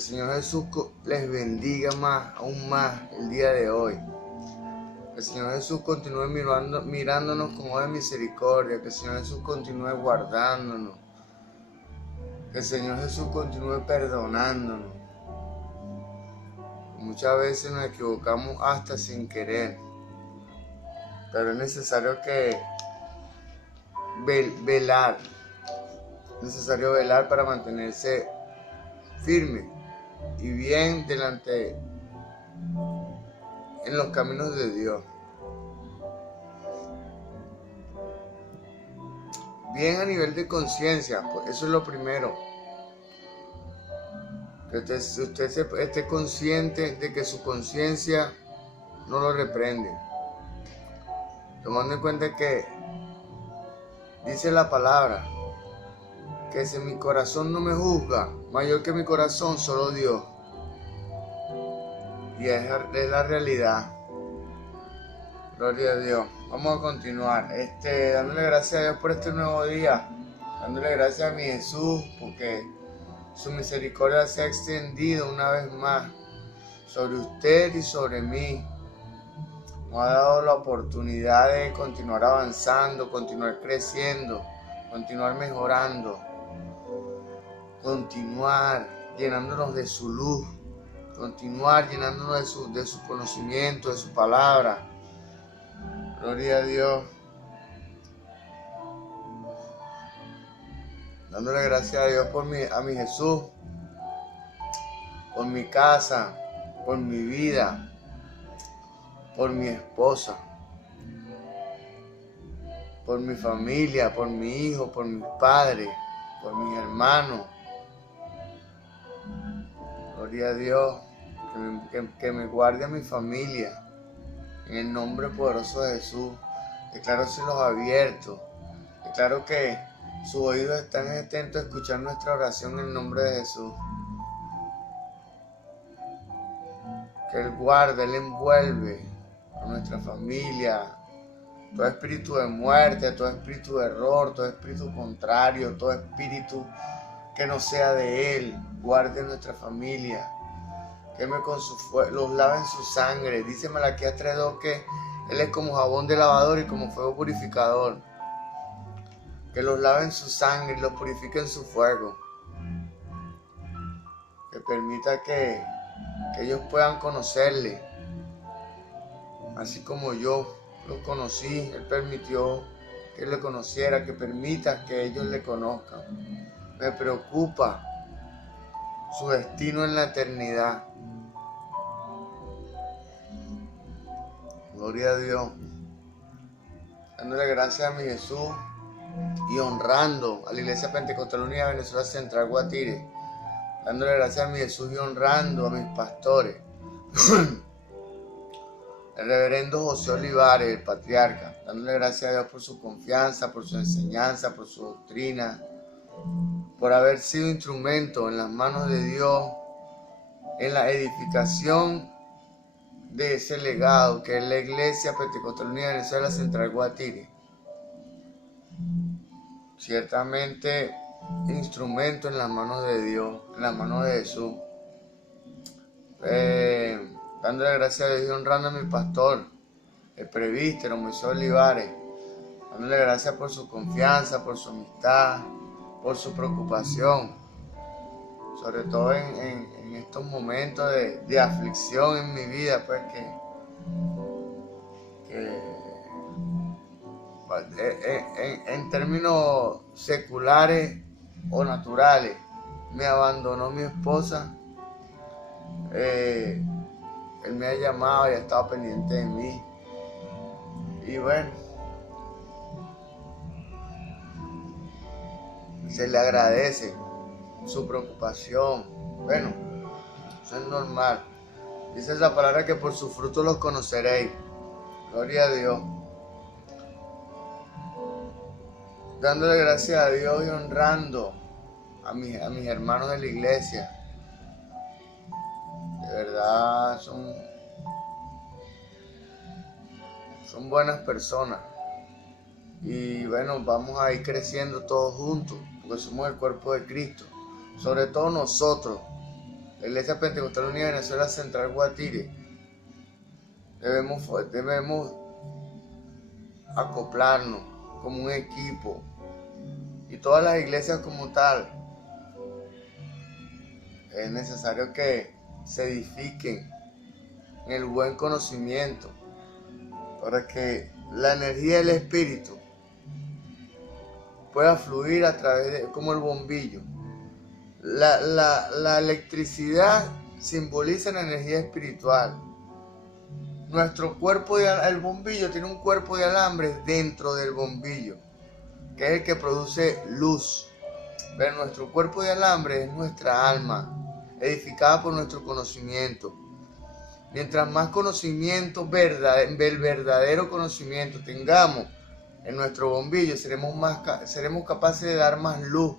el Señor Jesús les bendiga aún más el día de hoy. Que el Señor Jesús continúe mirándonos con ojos de misericordia. Que el Señor Jesús continúe guardándonos. Que el Señor Jesús continúe perdonándonos. Muchas veces nos equivocamos hasta sin querer. Pero es necesario velar. Es necesario velar para mantenerse firme y bien delante en los caminos de Dios. Bien a nivel de conciencia, pues eso es lo primero. Que usted esté consciente de que su conciencia no lo reprende. Tomando en cuenta que dice la palabra que si mi corazón no me juzga, mayor que mi corazón, solo Dios. Y es la realidad. Gloria a Dios. Vamos a continuar. Dándole gracias a Dios por este nuevo día. Dándole gracias a mi Jesús porque su misericordia se ha extendido una vez más sobre usted y sobre mí. Nos ha dado la oportunidad de continuar avanzando, continuar creciendo, continuar mejorando, continuar llenándonos de su luz, continuar llenándonos de su conocimiento, de su palabra. Gloria a Dios. Dándole gracias a Dios a mi Jesús, por mi casa, por mi vida, por mi esposa, por mi familia, por mi hijo, por mis padres, por mis hermanos. Gloria a Dios, que me guarde a mi familia, en el nombre poderoso de Jesús. Declaro cielos abiertos, declaro que sus oídos están atentos a escuchar nuestra oración en el nombre de Jesús. Que Él guarda, Él envuelve a nuestra familia, todo espíritu de muerte, todo espíritu de error, todo espíritu contrario, todo espíritu que no sea de Él, guarde nuestra familia, queme con su fuego, los lave en su sangre. Dice Malaquías 3:2 que Él es como jabón de lavador y como fuego purificador, que los lave en su sangre y los purifique en su fuego, que permita que ellos puedan conocerle, así como yo los conocí. Él permitió que le conociera, que permita que ellos le conozcan. Me preocupa su destino en la eternidad. Gloria a Dios. Dándole gracias a mi Jesús y honrando a la Iglesia Pentecostal Unida de Venezuela Central Guatire. Dándole gracias a mi Jesús y honrando a mis pastores. El reverendo José Olivares, el patriarca, dándole gracias a Dios por su confianza, por su enseñanza, por su doctrina, por haber sido instrumento en las manos de Dios en la edificación de ese legado que es la Iglesia Pentecostal Unida de Venezuela Central Guatire. Ciertamente instrumento en las manos de Dios, en las manos de Jesús. Dándole gracias a Dios y honrando a mi pastor, el presbítero Moisés Olivares, dándole gracias por su confianza, por su amistad, por su preocupación, sobre todo en estos momentos de aflicción en mi vida, pues en términos seculares o naturales, me abandonó mi esposa. Él me ha llamado y ha estado pendiente de mí. Y bueno, se le agradece su preocupación. Bueno, eso es normal. Dice la palabra que por sus frutos los conoceréis. Gloria a Dios. Dándole gracias a Dios y honrando a mis hermanos de la iglesia. De verdad son buenas personas. Y bueno, vamos a ir creciendo todos juntos, porque somos el cuerpo de Cristo. Sobre todo nosotros, la Iglesia Pentecostal Unida de Venezuela Central Guatire, debemos acoplarnos como un equipo, y todas las iglesias como tal. Es necesario que se edifiquen en el buen conocimiento para que la energía del Espíritu pueda fluir a través de, como el bombillo. La electricidad simboliza la energía espiritual. Nuestro cuerpo el bombillo tiene un cuerpo de alambre dentro del bombillo, que es el que produce luz. Pero nuestro cuerpo de alambre es nuestra alma, edificada por nuestro conocimiento. Mientras más conocimiento, el verdadero conocimiento tengamos en nuestro bombillo, seremos capaces de dar más luz,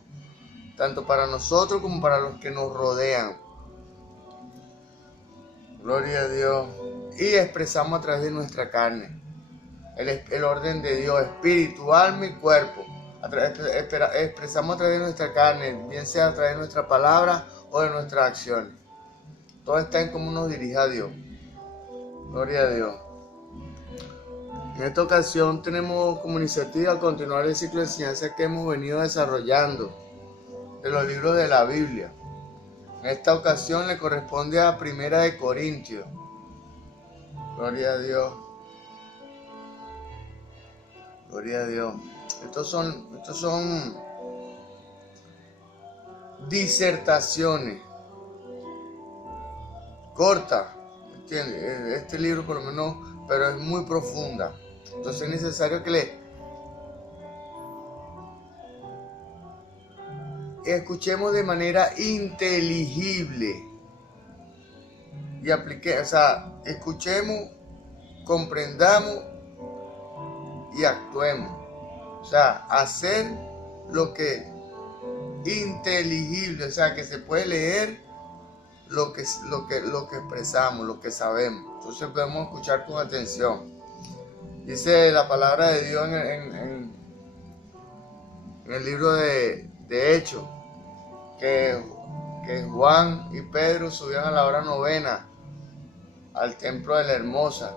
tanto para nosotros como para los que nos rodean. Gloria a Dios. Y expresamos a través de nuestra carne el orden de Dios, espíritu, alma y cuerpo. Expresamos a través de nuestra carne, bien sea a través de nuestra palabra o de nuestras acciones. Todo está en cómo nos dirige a Dios. Gloria a Dios. En esta ocasión tenemos como iniciativa continuar el ciclo de enseñanza que hemos venido desarrollando de los libros de la Biblia. En esta ocasión le corresponde a Primera de Corintios. Gloria a Dios. Gloria a Dios. Estos son disertaciones cortas, ¿entiendes? Este libro por lo menos, pero es muy profunda. Entonces es necesario que escuchemos de manera inteligible y escuchemos, comprendamos y actuemos. O sea, hacer lo que inteligible, o sea, que se puede leer lo que expresamos, lo que sabemos. Entonces podemos escuchar con atención. Dice la palabra de Dios en el libro de Hechos, que Juan y Pedro subían a la hora novena al templo de la Hermosa,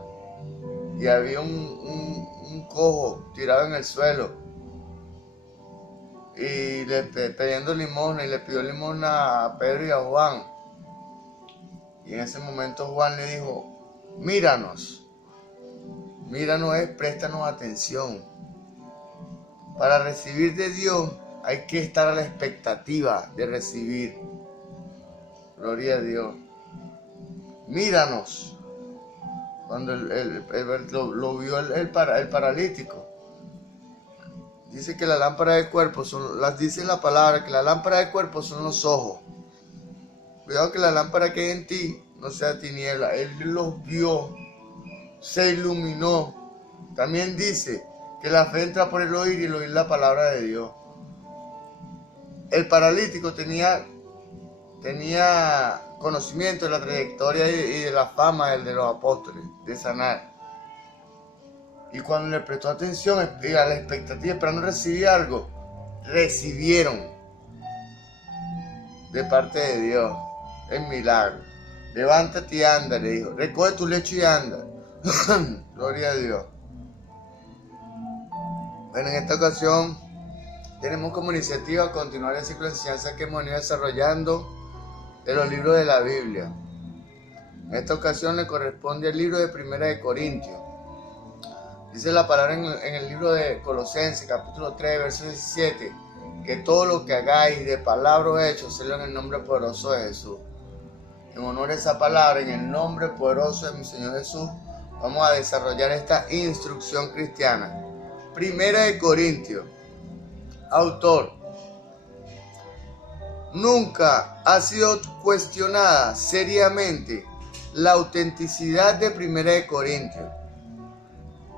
y había un cojo tirado en el suelo y pidiendo limosna, y le pidió limosna a Pedro y a Juan. Y en ese momento Juan le dijo: míranos préstanos atención. Para recibir de Dios hay que estar a la expectativa de recibir. Gloria a Dios. Míranos. Cuando lo vio el paralítico, dice que la lámpara del cuerpo dice la palabra que la lámpara del cuerpo son los ojos. Cuidado que la lámpara que hay en ti no sea tiniebla. Él los vio, se iluminó. También dice que la fe entra por el oír, y el oír la palabra de Dios. El paralítico tenía conocimiento de la trayectoria y de la fama de los apóstoles, de sanar. Y cuando le prestó atención a la expectativa, esperando recibir algo, recibieron de parte de Dios el milagro. Levántate y anda, le dijo. Recoge tu lecho y anda. Gloria a Dios. Bueno, en esta ocasión tenemos como iniciativa continuar el ciclo de enseñanza que hemos venido desarrollando de los libros de la Biblia. En esta ocasión le corresponde el libro de Primera de Corintios. Dice la palabra en el libro de Colosenses, capítulo 3, verso 17, que todo lo que hagáis de palabra o hecho, hacedlo en el nombre poderoso de Jesús. En honor a esa palabra, en el nombre poderoso de mi Señor Jesús, vamos a desarrollar esta instrucción cristiana. Primera de Corintios. Autor: nunca ha sido cuestionada seriamente la autenticidad de Primera de Corintios.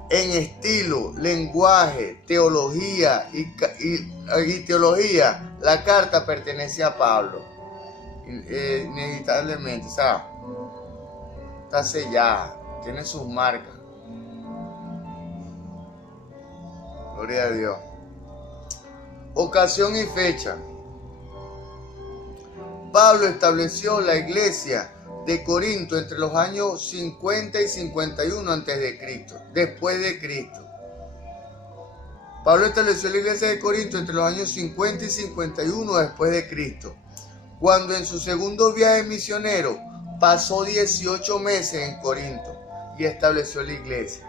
En estilo, lenguaje, teología y teología, la carta pertenece a Pablo. Inevitablemente, o sea, está sellada, tiene sus marcas. Gloria a Dios. Ocasión y fecha. Pablo estableció la iglesia de Corinto entre los años 50 y 51 antes de Cristo, después de Cristo. Pablo estableció la iglesia de Corinto entre los años 50 y 51 después de Cristo, cuando en su segundo viaje misionero pasó 18 meses en Corinto y estableció la iglesia.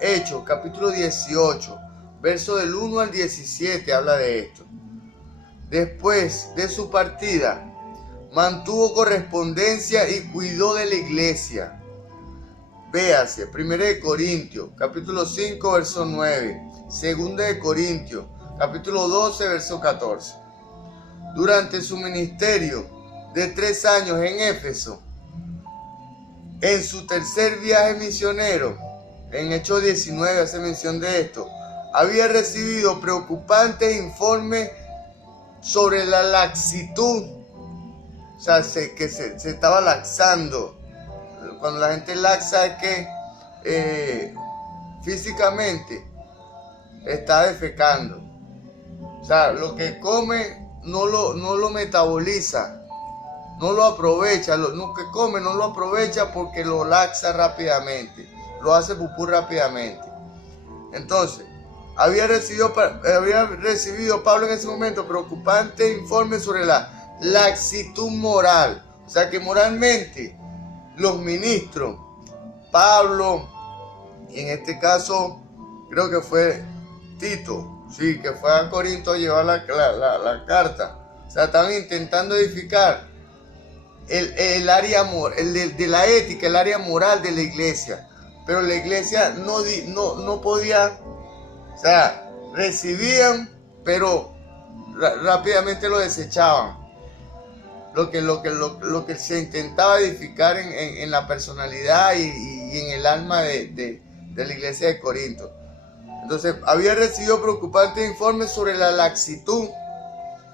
Hechos, capítulo 18, verso del 1 al 17 habla de esto. Después de su partida, mantuvo correspondencia y cuidó de la iglesia. Véase, 1 de Corintios, capítulo 5, verso 9. 2 de Corintios, capítulo 12, verso 14. Durante su ministerio de 3 años en Éfeso, en su tercer viaje misionero, en Hechos 19 hace mención de esto, había recibido preocupantes informes sobre la laxitud. O sea, que se estaba laxando. Cuando la gente laxa es que físicamente está defecando. O sea, lo que come no lo metaboliza, no lo aprovecha. Lo que come no lo aprovecha porque lo laxa rápidamente, lo hace pupú rápidamente. Entonces, había recibido Pablo en ese momento preocupante informes sobre la laxitud moral. O sea que moralmente los ministros, Pablo, y en este caso creo que fue Tito, sí, que fue a Corinto a llevar la carta. O sea, estaban intentando edificar el área de la ética, el área moral de la iglesia. Pero la iglesia no podía, o sea, recibían, pero rápidamente lo desechaban. Lo que se intentaba edificar en la personalidad y en el alma de la iglesia de Corinto. Entonces, había recibido preocupantes informes sobre la laxitud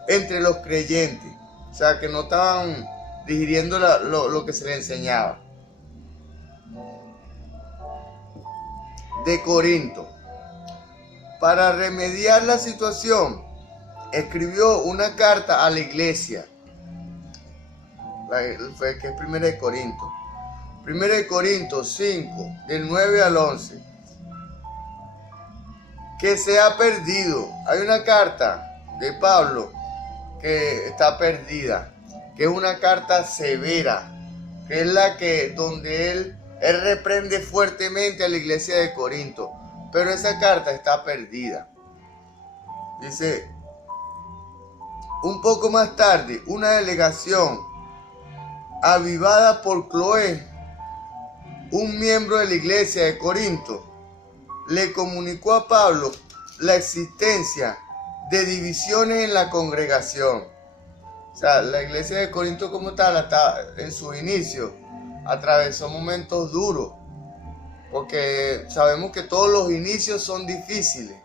entre los creyentes. O sea, que no estaban digiriendo lo que se les enseñaba. De Corinto. Para remediar la situación, escribió una carta a la iglesia. Que es 1 de Corinto. 1 de Corinto 5, del 9 al 11. Que se ha perdido. Hay una carta de Pablo que está perdida, que es una carta severa, que es la que donde él reprende fuertemente a la iglesia de Corinto, pero esa carta está perdida. Dice, un poco más tarde, una delegación avivada por Cloé, un miembro de la iglesia de Corinto, le comunicó a Pablo la existencia de divisiones en la congregación. O sea, la iglesia de Corinto como tal, en su inicio, atravesó momentos duros, porque sabemos que todos los inicios son difíciles.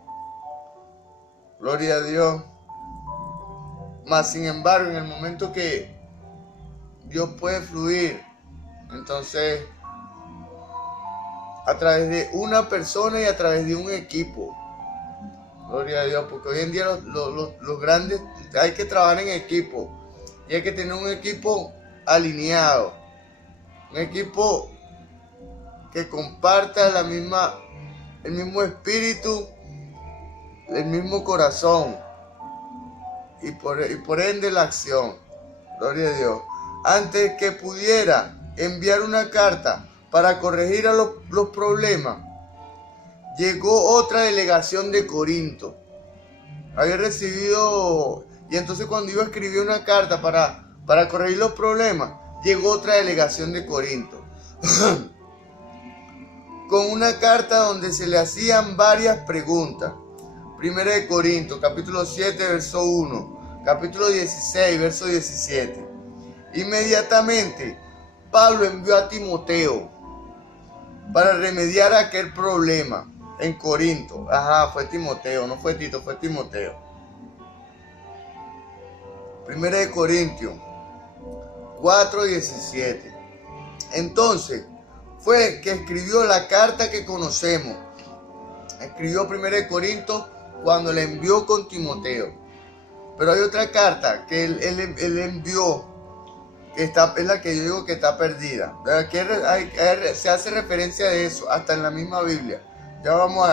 Gloria a Dios. Mas sin embargo, en el momento que Dios puede fluir, entonces a través de una persona y a través de un equipo. Gloria a Dios, porque hoy en día los grandes hay que trabajar en equipo y hay que tener un equipo alineado, un equipo que comparta el mismo espíritu, el mismo corazón y por ende la acción. Gloria a Dios. Antes que pudiera enviar una carta para corregir a los problemas, llegó otra delegación de Corinto. Había recibido, y entonces cuando iba a escribir una carta para corregir los problemas, llegó otra delegación de Corinto. Con una carta donde se le hacían varias preguntas. 1 de Corinto, capítulo 7, verso 1, capítulo 16, verso 17. Inmediatamente, Pablo envió a Timoteo para remediar aquel problema en Corinto. Fue Timoteo, no fue Tito, fue Timoteo. 1 de Corintios 4:17. Entonces fue que escribió la carta que conocemos. Escribió 1 de Corintios cuando le envió con Timoteo. Pero hay otra carta que él envió es la que yo digo que está perdida. Aquí se hace referencia de eso, hasta en la misma Biblia. Ya vamos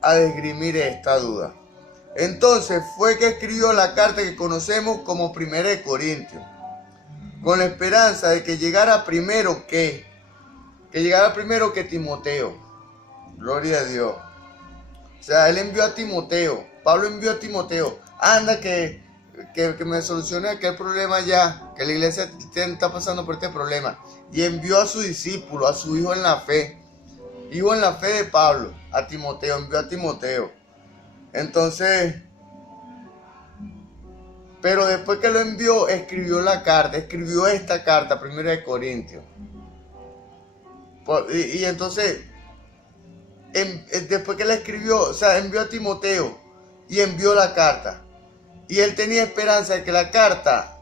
a desgrimir esta duda. Entonces fue que escribió la carta que conocemos como Primera de Corintios, con la esperanza de que llegara primero que Timoteo. Gloria a Dios. O sea, él envió a Timoteo. Pablo envió a Timoteo. Anda que me solucione aquel problema ya, que la iglesia está pasando por este problema. Y envió a su discípulo, a su hijo en la fe de Pablo, a Timoteo, envió a Timoteo. Entonces, pero después que lo envió, escribió esta carta, Primera de Corintios. Y entonces, después que la escribió, o sea, envió a Timoteo y envió la carta. Y él tenía esperanza de que la carta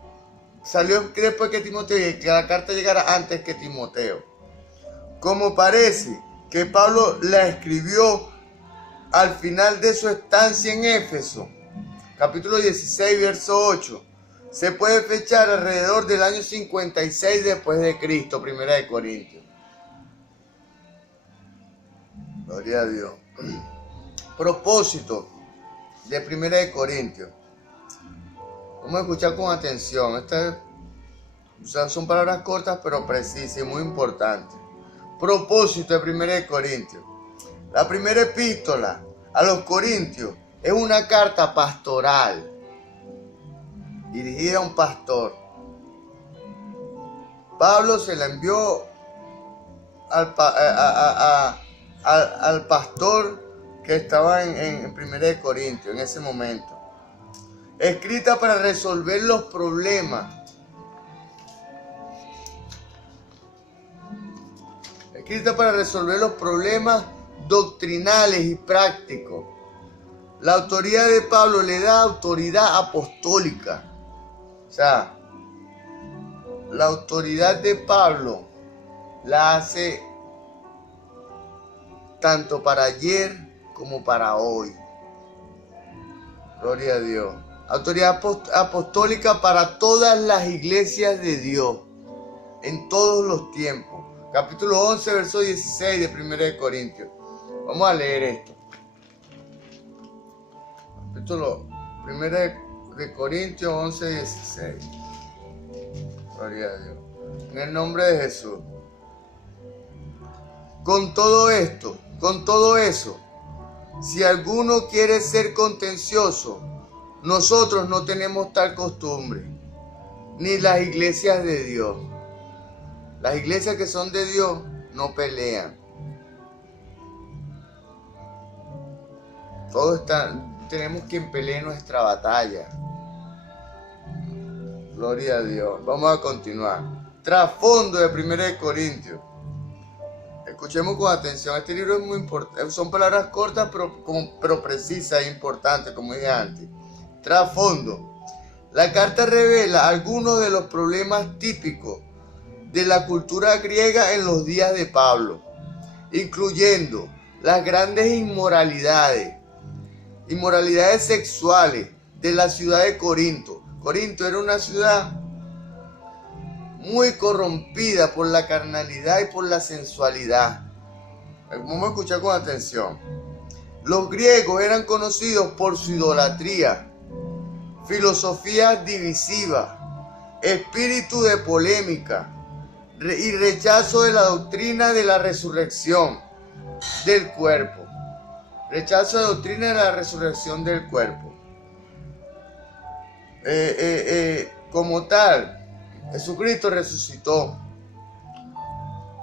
salió después que Timoteo y que la carta llegara antes que Timoteo. Como parece que Pablo la escribió al final de su estancia en Éfeso, capítulo 16, verso 8, se puede fechar alrededor del año 56 después de Cristo, Primera de Corintios. Gloria a Dios. Propósito de Primera de Corintios. Vamos a escuchar con atención. Son palabras cortas pero precisas y muy importantes. Propósito de Primera de Corintios. La primera epístola a los Corintios es una carta pastoral dirigida a un pastor. Pablo se la envió al pastor que estaba en Primera de Corintios en ese momento. Escrita para resolver los problemas. Escrita para resolver los problemas doctrinales y prácticos. La autoridad de Pablo le da autoridad apostólica. O sea, la autoridad de Pablo la hace tanto para ayer como para hoy. Gloria a Dios. Autoridad apostólica para todas las iglesias de Dios en todos los tiempos. Capítulo 11, verso 16 de 1 de Corintios. Vamos a leer esto. Capítulo 1 de Corintios 11, 16. Gloria a Dios. En el nombre de Jesús. Con todo eso, si alguno quiere ser contencioso, nosotros no tenemos tal costumbre, ni las iglesias de Dios. Las iglesias que son de Dios no pelean. Tenemos quien pelee nuestra batalla. Gloria a Dios. Vamos a continuar. Trasfondo de 1 de Corintios. Escuchemos con atención. Este libro es muy importante. Son palabras cortas pero precisas e importantes, como dije antes. Trasfondo. La carta revela algunos de los problemas típicos de la cultura griega en los días de Pablo, incluyendo las grandes inmoralidades sexuales de la ciudad de Corinto. Corinto era una ciudad muy corrompida por la carnalidad y por la sensualidad. Vamos a escuchar con atención. Los griegos eran conocidos por su idolatría, filosofía divisiva, espíritu de polémica y rechazo de la doctrina de la resurrección del cuerpo. Rechazo de la doctrina de la resurrección del cuerpo. Como tal, Jesucristo resucitó.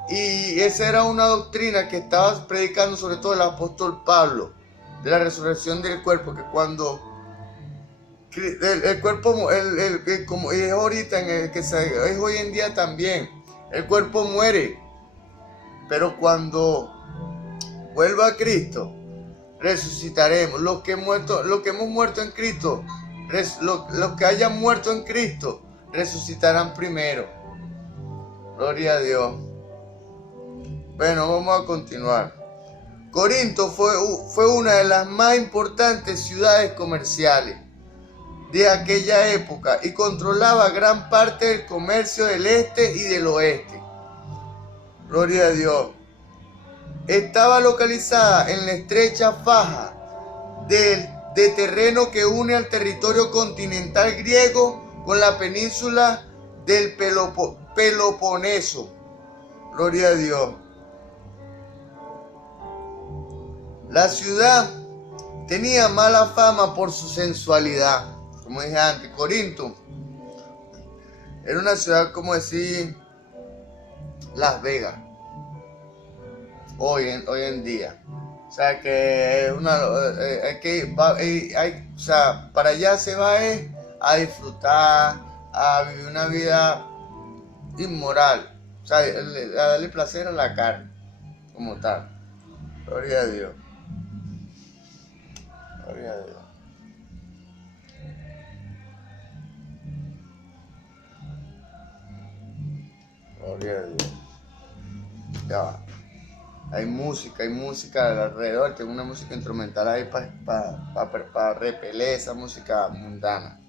Y esa era una doctrina que estaba predicando sobre todo el apóstol Pablo, de la resurrección del cuerpo, que cuando el cuerpo, como es ahorita, es hoy en día también, el cuerpo muere, pero cuando vuelva a Cristo, resucitaremos. Los que hemos muerto en Cristo, los que hayan muerto en Cristo, resucitarán primero. Gloria a Dios. Bueno, vamos a continuar. Corinto fue una de las más importantes ciudades comerciales de aquella época y controlaba gran parte del comercio del este y del oeste. Gloria a Dios. Estaba localizada en la estrecha faja de terreno que une al territorio continental griego con la península del Peloponeso. Gloria a Dios. La ciudad tenía mala fama por su sensualidad. Como dije antes, Corinto era una ciudad como decir Las Vegas hoy en día. O sea que o sea, para allá se va a disfrutar, a vivir una vida inmoral, o sea, a darle placer a la carne como tal. Gloria a Dios. Gloria a Dios. Gloria a Dios. Ya va. Hay música alrededor. Tengo una música instrumental ahí para repeler esa música mundana.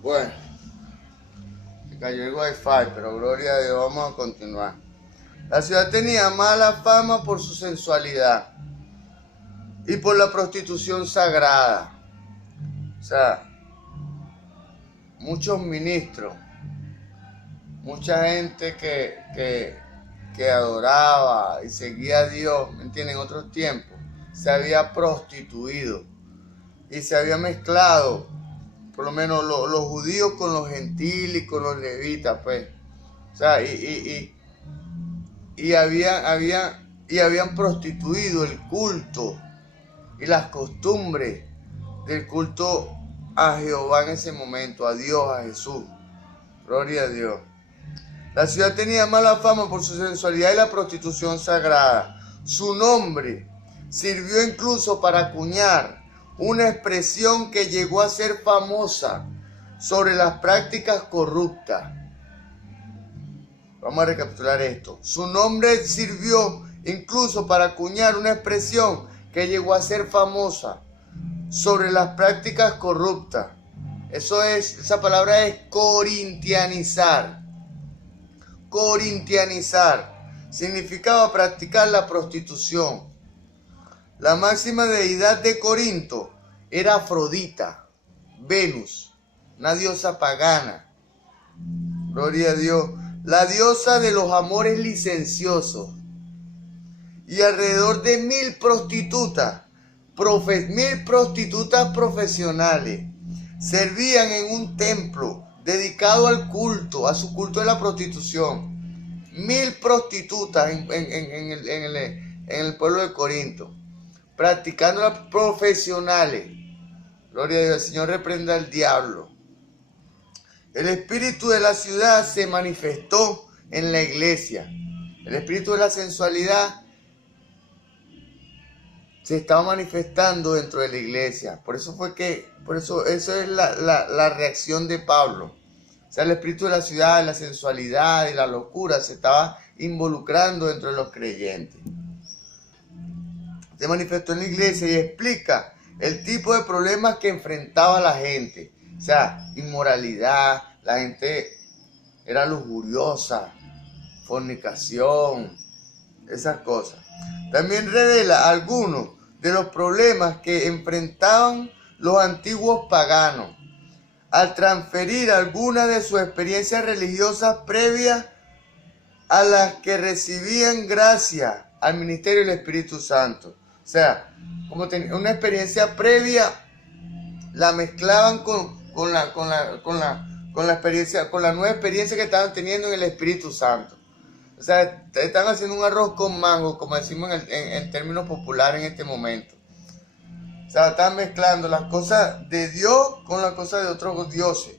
Bueno, se cayó el wifi, pero gloria a Dios, vamos a continuar. La ciudad tenía mala fama por su sensualidad y por la prostitución sagrada. O sea, muchos ministros, mucha gente que adoraba y seguía a Dios, ¿me entienden? En otros tiempos, se había prostituido y se había mezclado, por lo menos los judíos con los gentiles y con los levitas, pues. O sea, habían prostituido el culto y las costumbres del culto a Jehová en ese momento, a Dios, a Jesús. Gloria a Dios. La ciudad tenía mala fama por su sensualidad y la prostitución sagrada. Su nombre sirvió incluso para acuñar una expresión que llegó a ser famosa sobre las prácticas corruptas. Vamos a recapitular esto. Su nombre sirvió incluso para acuñar una expresión que llegó a ser famosa sobre las prácticas corruptas. Esa palabra es corintianizar. Corintianizar significaba practicar la prostitución. La máxima deidad de Corinto era Afrodita, Venus, una diosa pagana. Gloria a Dios. La diosa de los amores licenciosos. Y alrededor de 1000 prostitutas, 1000 prostitutas profesionales, servían en un templo dedicado al culto, a su culto de la prostitución. 1000 prostitutas en el pueblo de Corinto, practicándolas profesionales. Gloria a Dios, el Señor reprenda al diablo. El espíritu de la ciudad se manifestó en la iglesia. El espíritu de la sensualidad se estaba manifestando dentro de la iglesia. Por eso esa es la reacción de Pablo. O sea, el espíritu de la ciudad, de la sensualidad, de la locura se estaba involucrando dentro de los creyentes. Se manifestó en la iglesia y explica el tipo de problemas que enfrentaba la gente. O sea, inmoralidad, la gente era lujuriosa, fornicación, esas cosas. También revela algunos de los problemas que enfrentaban los antiguos paganos al transferir algunas de sus experiencias religiosas previas a las que recibían gracia al ministerio del Espíritu Santo. O sea, como tenían una experiencia previa, la mezclaban con la experiencia, con la nueva experiencia que estaban teniendo en el Espíritu Santo. O sea, están haciendo un arroz con mango, como decimos en términos populares en este momento. O sea, están mezclando las cosas de Dios con las cosas de otros dioses.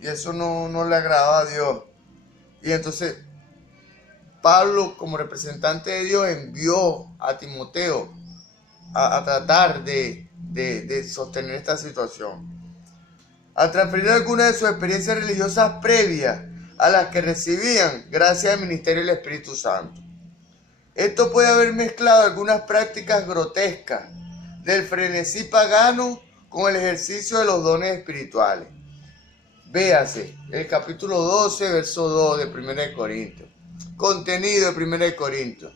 Y eso no le agradaba a Dios. Y entonces Pablo, como representante de Dios, envió a Timoteo a tratar de sostener esta situación. A transferir algunas de sus experiencias religiosas previas a las que recibían gracias al ministerio del Espíritu Santo. Esto puede haber mezclado algunas prácticas grotescas del frenesí pagano con el ejercicio de los dones espirituales. Véase el capítulo 12, verso 2 de 1 Corintios. Contenido de 1 Corintios.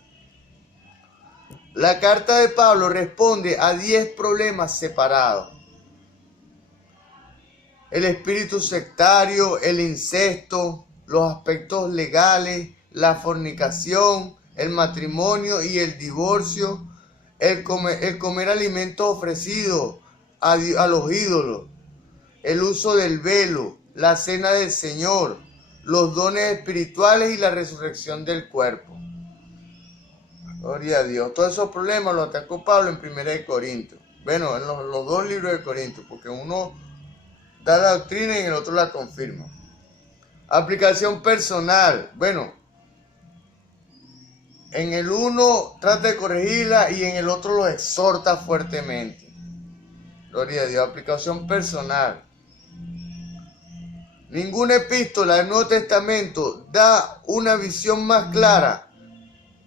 La carta de Pablo responde a 10 problemas separados. El espíritu sectario, el incesto, los aspectos legales, la fornicación, el matrimonio y el divorcio, el comer alimentos ofrecidos a los ídolos, el uso del velo, la cena del Señor, los dones espirituales y la resurrección del cuerpo. Gloria a Dios. Todos esos problemas los atacó Pablo en 1 Corintios. Bueno, en los dos libros de Corintios, porque uno da la doctrina y en el otro la confirma. Aplicación personal. Bueno, en el uno trata de corregirla y en el otro lo exhorta fuertemente. Gloria a Dios. Aplicación personal. Ninguna epístola del Nuevo Testamento da una visión más clara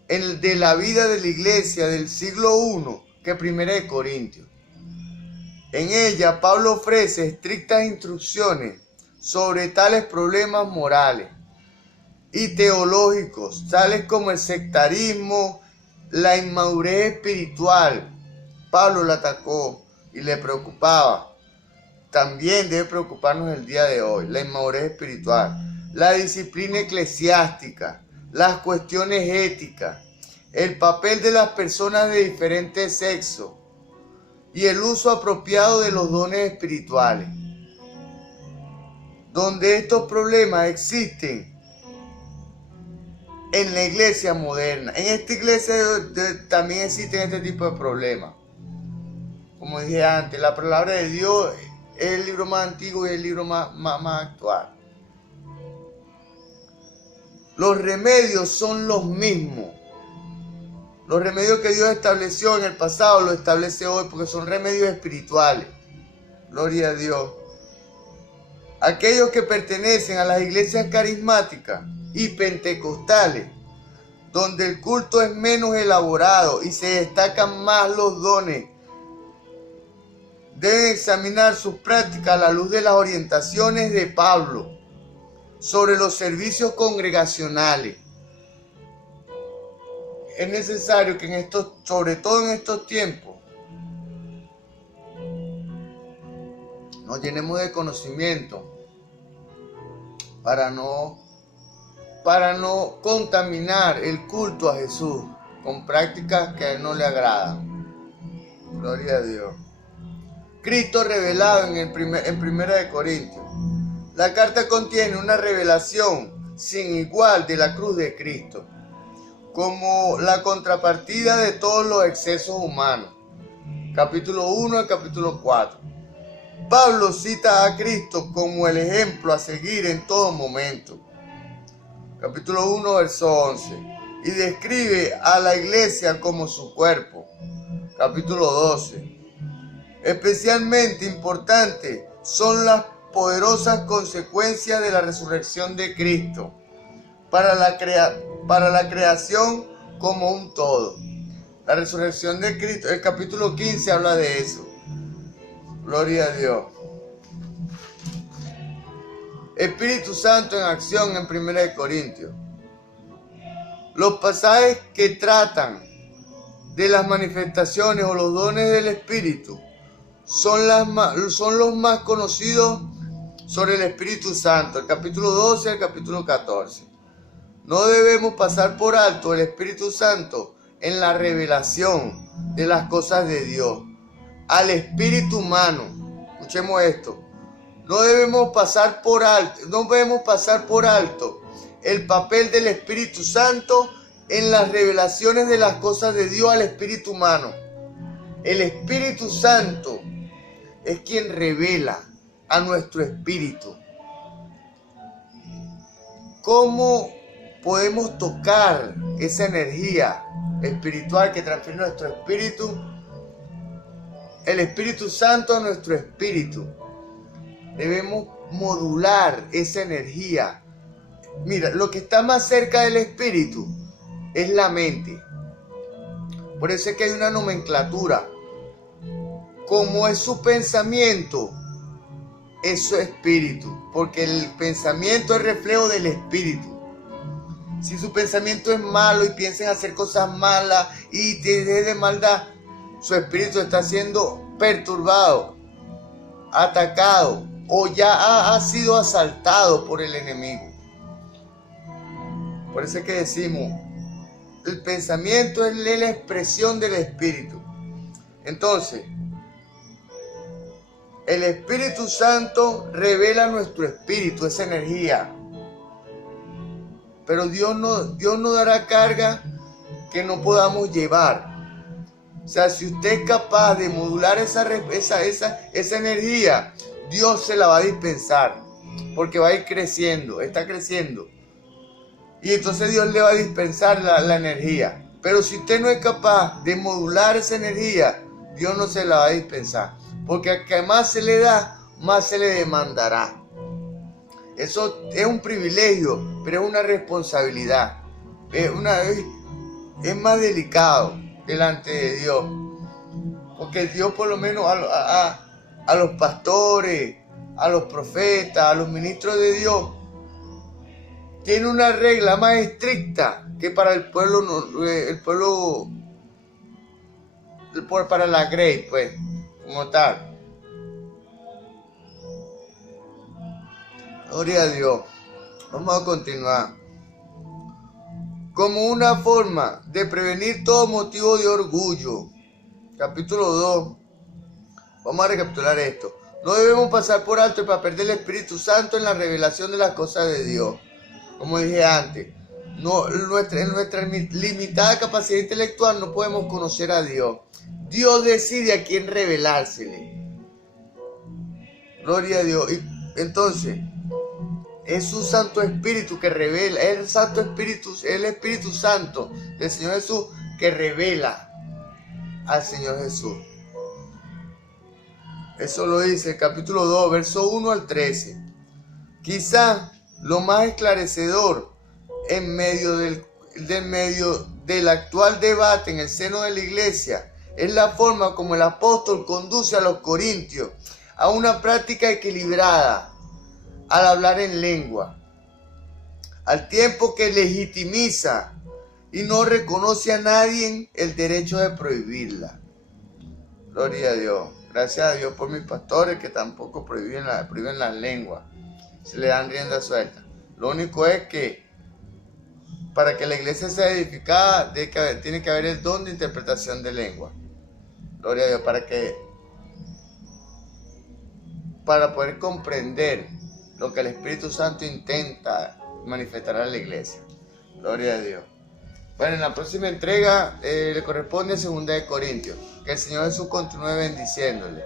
de la vida de la iglesia del siglo I que 1 Corintios. En ella, Pablo ofrece estrictas instrucciones sobre tales problemas morales y teológicos, tales como el sectarismo, la inmadurez espiritual. Pablo la atacó y le preocupaba. También debe preocuparnos el día de hoy, la inmadurez espiritual, la disciplina eclesiástica, las cuestiones éticas, el papel de las personas de diferentes sexos y el uso apropiado de los dones espirituales. Donde estos problemas existen en la iglesia moderna. En esta iglesia también existen este tipo de problemas. Como dije antes, la palabra de Dios es el libro más antiguo y el libro más actual. Los remedios son los mismos. Los remedios que Dios estableció en el pasado los establece hoy porque son remedios espirituales. Gloria a Dios. Aquellos que pertenecen a las iglesias carismáticas y pentecostales, donde el culto es menos elaborado y se destacan más los dones, deben examinar sus prácticas a la luz de las orientaciones de Pablo sobre los servicios congregacionales. Es necesario que sobre todo en estos tiempos, nos llenemos de conocimiento para no contaminar el culto a Jesús con prácticas que a Él no le agradan. Gloria a Dios. Cristo revelado en 1 Corintios. La carta contiene una revelación sin igual de la cruz de Cristo, como la contrapartida de todos los excesos humanos. Capítulo 1 al capítulo 4. Pablo cita a Cristo como el ejemplo a seguir en todo momento. Capítulo 1, verso 11. Y describe a la iglesia como su cuerpo. Capítulo 12. Especialmente importante son las poderosas consecuencias de la resurrección de Cristo para la creación como un todo. La resurrección de Cristo, el capítulo 15 habla de eso. Gloria a Dios. Espíritu Santo en acción en 1 Corintios. Los pasajes que tratan de las manifestaciones o los dones del Espíritu son los más conocidos sobre el Espíritu Santo, el capítulo 12 al capítulo 14. No debemos pasar por alto el Espíritu Santo en la revelación de las cosas de Dios al espíritu humano. Escuchemos esto. No debemos pasar por alto el papel del Espíritu Santo en las revelaciones de las cosas de Dios al espíritu humano. El Espíritu Santo es quien revela a nuestro espíritu cómo podemos tocar esa energía espiritual que transfiere nuestro espíritu, el Espíritu Santo a nuestro espíritu. Debemos modular esa energía. Mira, lo que está más cerca del espíritu es la mente. Por eso es que hay una nomenclatura. Como es su pensamiento, es su espíritu. Porque el pensamiento es reflejo del espíritu. Si su pensamiento es malo y piensa en hacer cosas malas y tiene de maldad, su espíritu está siendo perturbado, atacado o ya ha sido asaltado por el enemigo. Por eso es que decimos, el pensamiento es la expresión del espíritu. Entonces, el Espíritu Santo revela nuestro espíritu, esa energía. Pero Dios no dará carga que no podamos llevar. O sea, si usted es capaz de modular esa energía, Dios se la va a dispensar. Porque va a ir creciendo, está creciendo. Y entonces Dios le va a dispensar la energía. Pero si usted no es capaz de modular esa energía, Dios no se la va a dispensar. Porque a que más se le da, más se le demandará. Eso es un privilegio, pero es una responsabilidad. Es más delicado delante de Dios. Porque Dios, por lo menos a los pastores, a los profetas, a los ministros de Dios, tiene una regla más estricta que para el pueblo, para la grey, pues, como tal. Gloria a Dios. Vamos a continuar. Como una forma de prevenir todo motivo de orgullo. Capítulo 2. Vamos a recapitular esto. No debemos pasar por alto para perder el Espíritu Santo en la revelación de las cosas de Dios. Como dije antes, en nuestra limitada capacidad intelectual no podemos conocer a Dios. Dios decide a quién revelársele. Gloria a Dios. Y entonces, es su Santo Espíritu que revela. Es el Santo Espíritu, el Espíritu Santo del Señor Jesús que revela al Señor Jesús. Eso lo dice el capítulo 2, verso 1 al 13. Quizá lo más esclarecedor en medio del actual debate en el seno de la iglesia es la forma como el apóstol conduce a los corintios a una práctica equilibrada al hablar en lengua, al tiempo que legitimiza y no reconoce a nadie el derecho de prohibirla. Gloria a Dios. Gracias a Dios por mis pastores que tampoco prohíben las lenguas. Se le dan rienda suelta. Lo único es que para que la iglesia sea edificada tiene que haber el don de interpretación de lengua. Gloria a Dios. Para poder comprender lo que el Espíritu Santo intenta manifestar a la iglesia. Gloria a Dios. Bueno, en la próxima entrega le corresponde a 2 Corintios. Que el Señor Jesús continúe bendiciéndole.